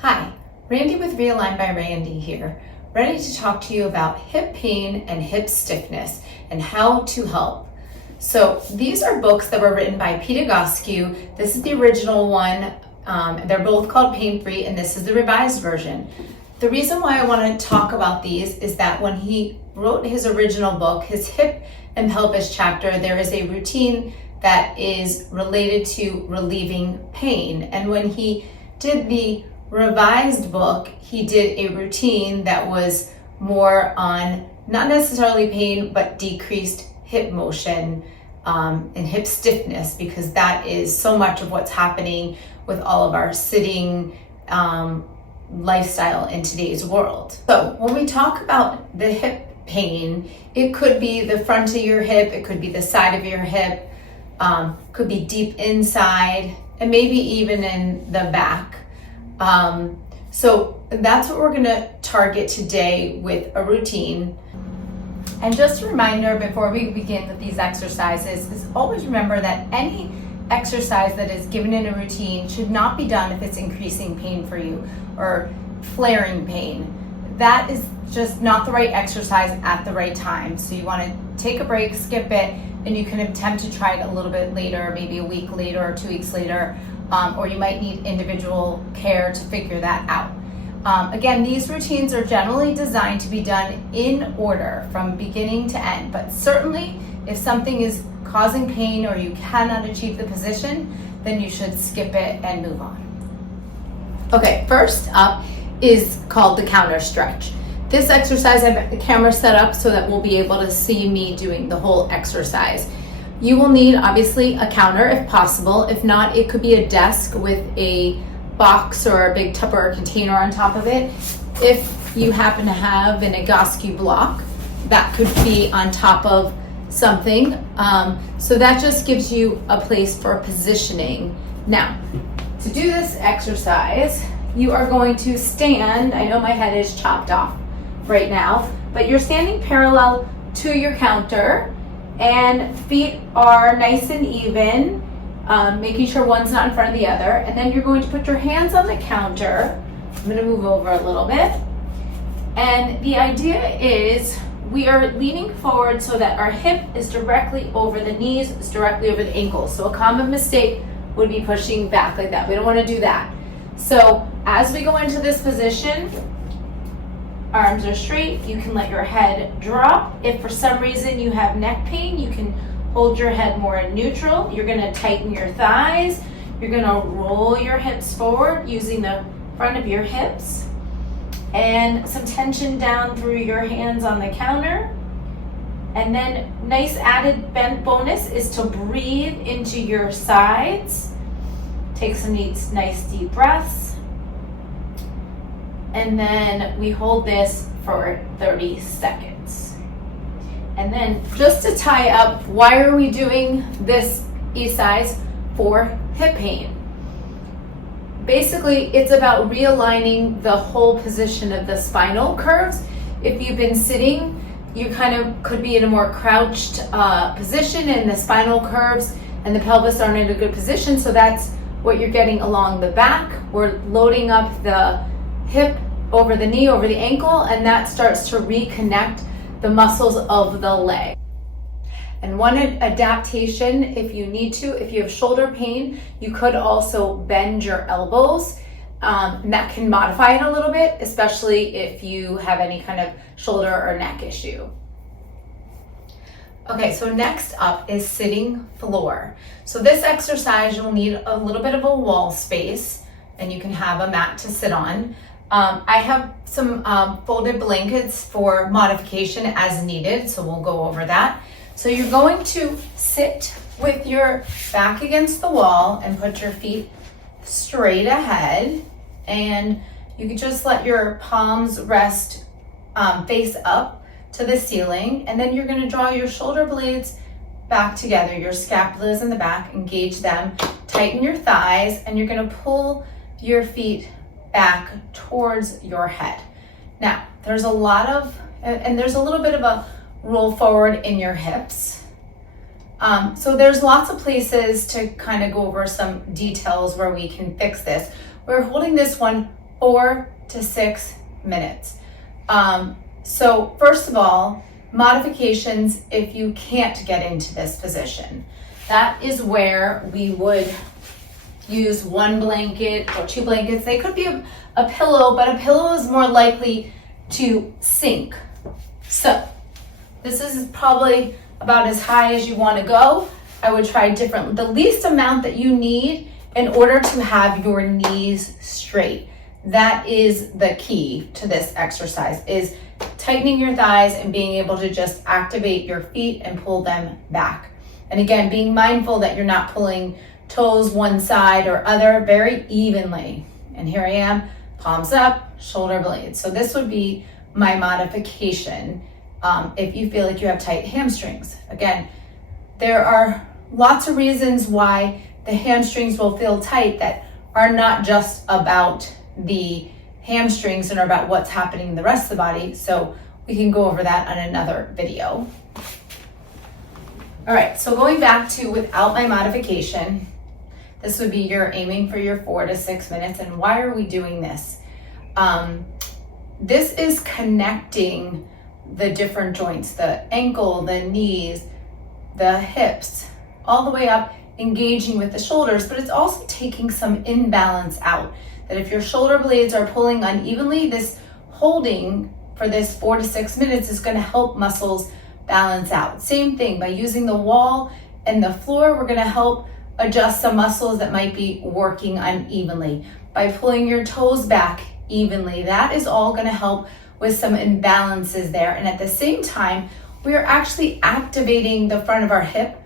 Hi, Randy with Realigned by Randy here, ready to talk to you about hip pain and hip stiffness and how to help. So these are books that were written by Pete Egoscue. This is the original one. They're both called Pain Free, and this is the revised version. The reason why I want to talk about these is that when he wrote his original book, his hip and pelvis chapter, there is a routine that is related to relieving pain. And when he did the revised book, he did a routine that was more on not necessarily pain, but decreased hip motion and hip stiffness, because that is so much of what's happening with all of our sitting lifestyle in today's world. So when we talk about the hip pain, it could be the front of your hip, it could be the side of your hip, could be deep inside, and maybe even in the back. So that's what we're going to target today with a routine. And just a reminder before we begin with these exercises is always remember that any exercise that is given in a routine should not be done if it's increasing pain for you or flaring pain. That is just not the right exercise at the right time. So you want to take a break, skip it, and you can attempt to try it a little bit later, maybe a week later or 2 weeks later, or you might need individual care to figure that out. Again, these routines are generally designed to be done in order from beginning to end, but certainly if something is causing pain or you cannot achieve the position, then you should skip it and move on. Okay, first up is called the counter stretch. This exercise, I have the camera set up so that we'll be able to see me doing the whole exercise. You will need obviously a counter if possible. If not, it could be a desk with a box or a big Tupperware container on top of it. If you happen to have an Egoscue block, that could be on top of something. So that just gives you a place for positioning. Now, to do this exercise, you are going to stand. I know my head is chopped off right now, but you're standing parallel to your counter and feet are nice and even, making sure one's not in front of the other. And then you're going to put your hands on the counter. I'm going to move over a little bit. And the idea is we are leaning forward so that our hip is directly over the knees, is directly over the ankles. So a common mistake would be pushing back like that. We don't want to do that. So as we go into this position, arms are straight. You can let your head drop. If for some reason you have neck pain, you can hold your head more in neutral. You're going to tighten your thighs. You're going to roll your hips forward using the front of your hips. And some tension down through your hands on the counter. And then nice added bonus is to breathe into your sides. Take some nice deep breaths. And then we hold this for 30 seconds. And then just to tie up, why are we doing this exercise for hip pain? Basically, it's about realigning the whole position of the spinal curves. If you've been sitting, you kind of could be in a more crouched position, and the spinal curves and the pelvis aren't in a good position. So that's what you're getting along the back. We're loading up the hip over the knee, over the ankle, and that starts to reconnect the muscles of the leg. And one adaptation, if you need to, if you have shoulder pain, you could also bend your elbows, and that can modify it a little bit, especially if you have any kind of shoulder or neck issue. Okay, so next up is sitting floor. So this exercise, you'll need a little bit of a wall space, and you can have a mat to sit on. I have some folded blankets for modification as needed, so we'll go over that. So you're going to sit with your back against the wall and put your feet straight ahead, and you can just let your palms rest face up to the ceiling, and then you're going to draw your shoulder blades back together. Your scapula is in the back, engage them, tighten your thighs, and you're going to pull your feet back towards your head. Now, there's a lot of, and there's a little bit of a roll forward in your hips. So there's lots of places to kind of go over some details where we can fix this. We're holding this one 4 to 6 minutes. So first of all, modifications if you can't get into this position. That is where we would use 1 blanket or 2 blankets. They could be a pillow, but a pillow is more likely to sink. So this is probably about as high as you want to go. I would try the least amount that you need in order to have your knees straight. That is the key to this exercise, is tightening your thighs and being able to just activate your feet and pull them back. And again, being mindful that you're not pulling toes one side or other, very evenly. And here I am, palms up, shoulder blades. So this would be my modification if you feel like you have tight hamstrings. Again, there are lots of reasons why the hamstrings will feel tight that are not just about the hamstrings and are about what's happening in the rest of the body. So we can go over that on another video. All right, so going back to without my modification, this would be you're aiming for your 4 to 6 minutes. And why are we doing this? This is connecting the different joints, the ankle, the knees, the hips, all the way up, engaging with the shoulders, but it's also taking some imbalance out. That if your shoulder blades are pulling unevenly, this holding for this 4 to 6 minutes is going to help muscles balance out. Same thing, by using the wall and the floor, we're going to help adjust some muscles that might be working unevenly. By pulling your toes back evenly, that is all going to help with some imbalances there. And at the same time, we are actually activating the front of our hip,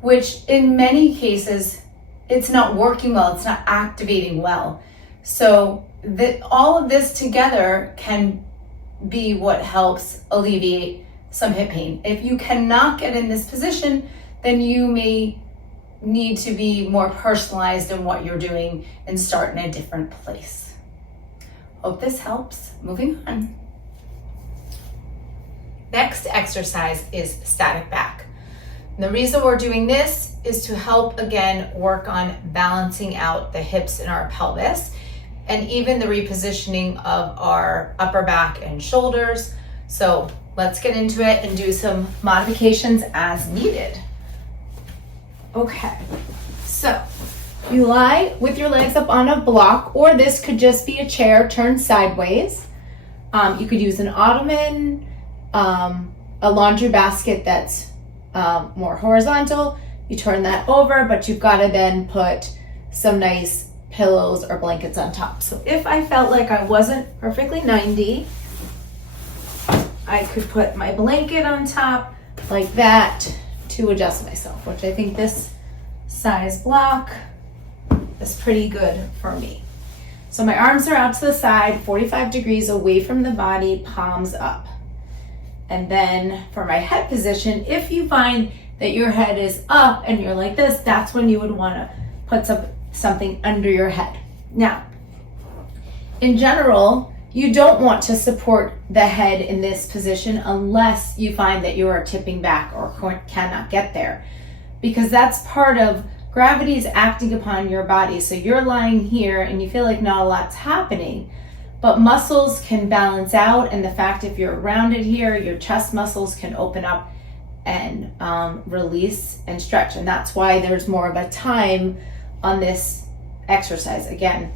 which in many cases, it's not working well, it's not activating well. So all of this together can be what helps alleviate some hip pain. If you cannot get in this position, then you may need to be more personalized in what you're doing and start in a different place. Hope this helps. Moving on. Next exercise is static back. And the reason we're doing this is to help, again, work on balancing out the hips in our pelvis and even the repositioning of our upper back and shoulders. So let's get into it and do some modifications as needed. Okay, so you lie with your legs up on a block, or this could just be a chair turned sideways. You could use an ottoman, a laundry basket that's more horizontal. You turn that over, but you've got to then put some nice pillows or blankets on top. So if I felt like I wasn't perfectly 90, I could put my blanket on top like that to adjust myself, which I think this size block is pretty good for me. So my arms are out to the side, 45 degrees away from the body, palms up. And then for my head position, if you find that your head is up and you're like this, that's when you would want to put something under your head. Now, in general, you don't want to support the head in this position unless you find that you are tipping back or cannot get there, because that's part of gravity is acting upon your body. So you're lying here and you feel like not a lot's happening, but muscles can balance out. And the fact if you're rounded here, your chest muscles can open up and release and stretch. And that's why there's more of a time on this exercise. Again,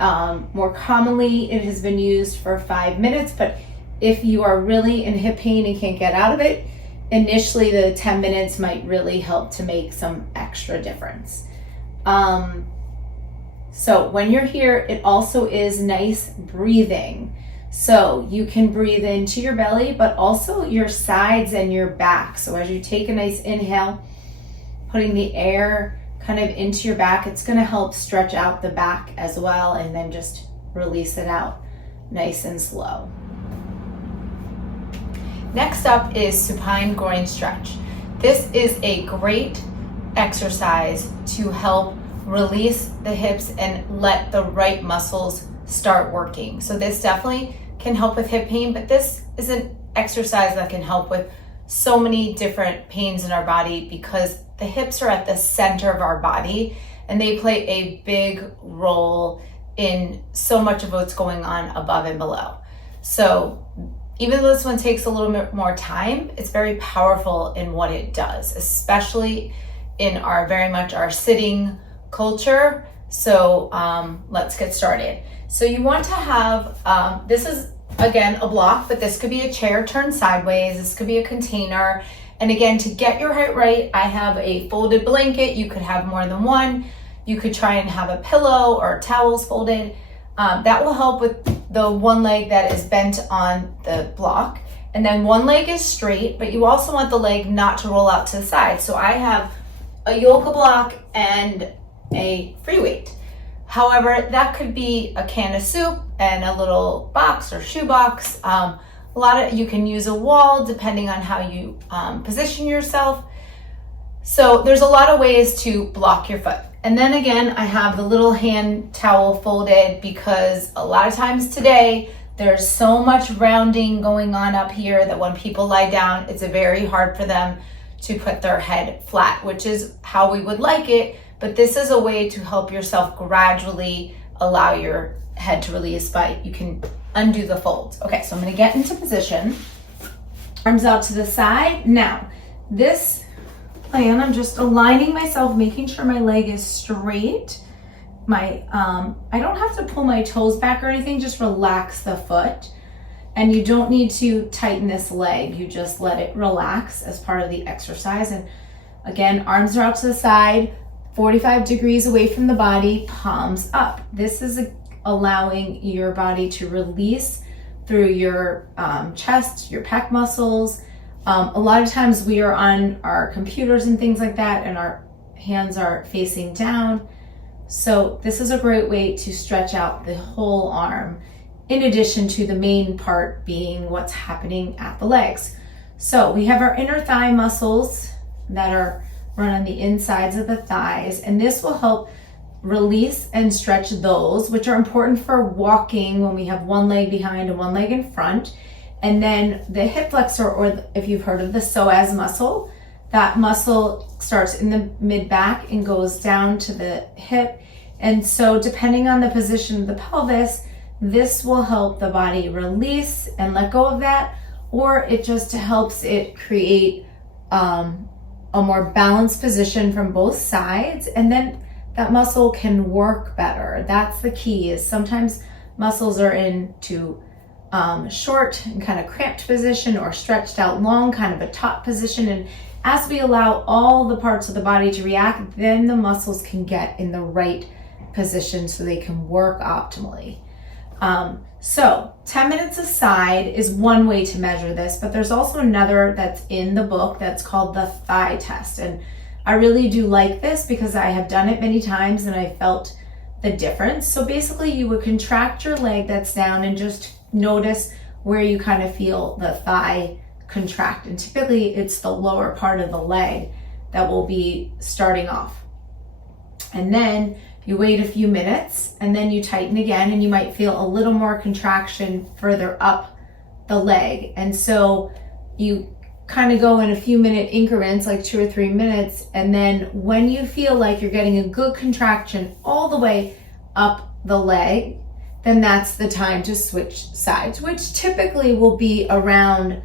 more commonly it has been used for 5 minutes, but if you are really in hip pain and can't get out of it, initially the 10 minutes might really help to make some extra difference. So when you're here, it also is nice breathing. So you can breathe into your belly, but also your sides and your back. So as you take a nice inhale, putting the air kind of into your back, it's going to help stretch out the back as well, and then just release it out nice and slow. Next up is supine groin stretch. This is a great exercise to help release the hips and let the right muscles start working. So this definitely can help with hip pain, but this is an exercise that can help with so many different pains in our body, because the hips are at the center of our body and they play a big role in so much of what's going on above and below. So even though this one takes a little bit more time, it's very powerful in what it does, especially in very much our sitting culture. So let's get started. So you want to have, this is again a block, but this could be a chair turned sideways, this could be a container. And again, to get your height right, I have a folded blanket. You could have more than one. You could try and have a pillow or towels folded. That will help with the one leg that is bent on the block. And then one leg is straight, but you also want the leg not to roll out to the side. So I have a yoga block and a free weight. However, that could be a can of soup and a little box or shoe box. You can use a wall depending on how you position yourself. So there's a lot of ways to block your foot. And then again, I have the little hand towel folded because a lot of times today, there's so much rounding going on up here that when people lie down, it's very hard for them to put their head flat, which is how we would like it. But this is a way to help yourself gradually allow your head to release by, you can undo the folds. Okay, so I'm gonna get into position. Arms out to the side. Now, this plan, I'm just aligning myself, making sure my leg is straight. I don't have to pull my toes back or anything, just relax the foot. And you don't need to tighten this leg, you just let it relax as part of the exercise. And again, arms are out to the side, 45 degrees away from the body, palms up. This is allowing your body to release through your chest, your pec muscles. A lot of times we are on our computers and things like that, and our hands are facing down. So this is a great way to stretch out the whole arm, in addition to the main part being what's happening at the legs. So we have our inner thigh muscles that are run on the insides of the thighs, and this will help release and stretch those, which are important for walking when we have one leg behind and one leg in front. And then the hip flexor, or if you've heard of the psoas muscle, that muscle starts in the mid back and goes down to the hip. And so depending on the position of the pelvis, this will help the body release and let go of that, or it just helps it create a more balanced position from both sides. And then that muscle can work better. That's the key, is sometimes muscles are into short and kind of cramped position, or stretched out long, kind of a taut position. And as we allow all the parts of the body to react, then the muscles can get in the right position so they can work optimally. So 10 minutes aside is one way to measure this, but there's also another that's in the book that's called the thigh test. And I really do like this because I have done it many times and I felt the difference. So basically you would contract your leg that's down and just notice where you kind of feel the thigh contract. And typically it's the lower part of the leg that will be starting off. And then you wait a few minutes and then you tighten again, and you might feel a little more contraction further up the leg. And so you kind of go in a few minute increments, like 2 or 3 minutes. And then when you feel like you're getting a good contraction all the way up the leg, then that's the time to switch sides, which typically will be around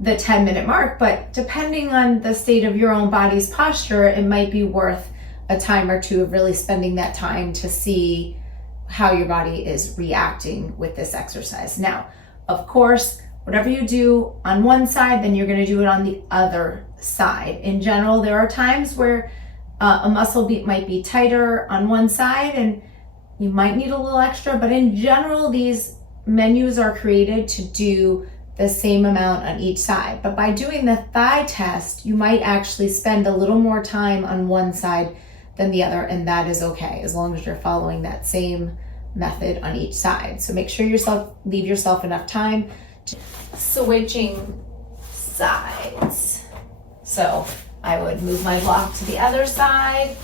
the 10-minute mark. But depending on the state of your own body's posture, it might be worth a time or two of really spending that time to see how your body is reacting with this exercise. Now, of course, whatever you do on one side, then you're going to do it on the other side. In general, there are times where a muscle might be tighter on one side and you might need a little extra, but in general, these menus are created to do the same amount on each side. But by doing the thigh test, you might actually spend a little more time on one side than the other, and that is okay, as long as you're following that same method on each side. So make sure leave yourself enough time to switching sides. So I would move my block to the other side,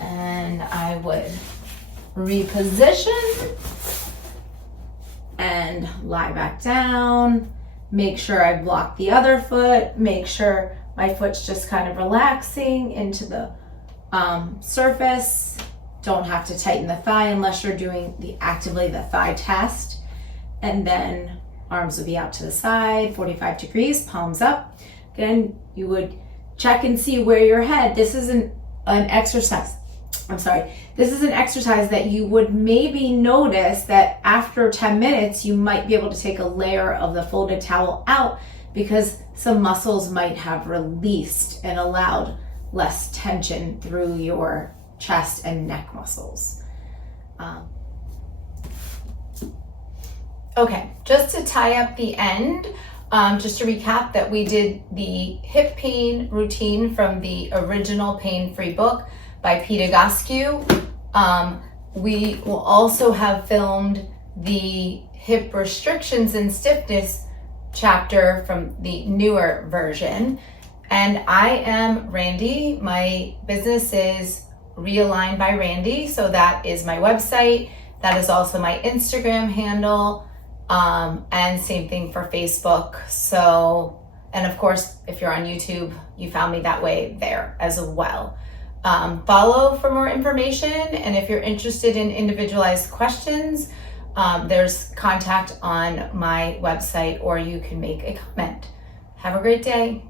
and I would reposition and lie back down. Make sure I block the other foot. Make sure my foot's just kind of relaxing into the surface, don't have to tighten the thigh unless you're doing the thigh test. And then arms would be out to the side, 45 degrees, palms up. Then you would check and see where your head, this is an exercise. This is an exercise that you would maybe notice that after 10 minutes, you might be able to take a layer of the folded towel out because some muscles might have released and allowed less tension through your chest and neck muscles. Okay, just to tie up the end, just to recap that we did the hip pain routine from the original pain-free book by Pete Egoscue. We will also have filmed the hip restrictions and stiffness chapter from the newer version. And I am Randy. My business is Realigned by Randy. So that is my website. That is also my Instagram handle. And same thing for Facebook. So, and of course, if you're on YouTube, you found me that way there as well. Follow for more information. And if you're interested in individualized questions, there's contact on my website, or you can make a comment. Have a great day.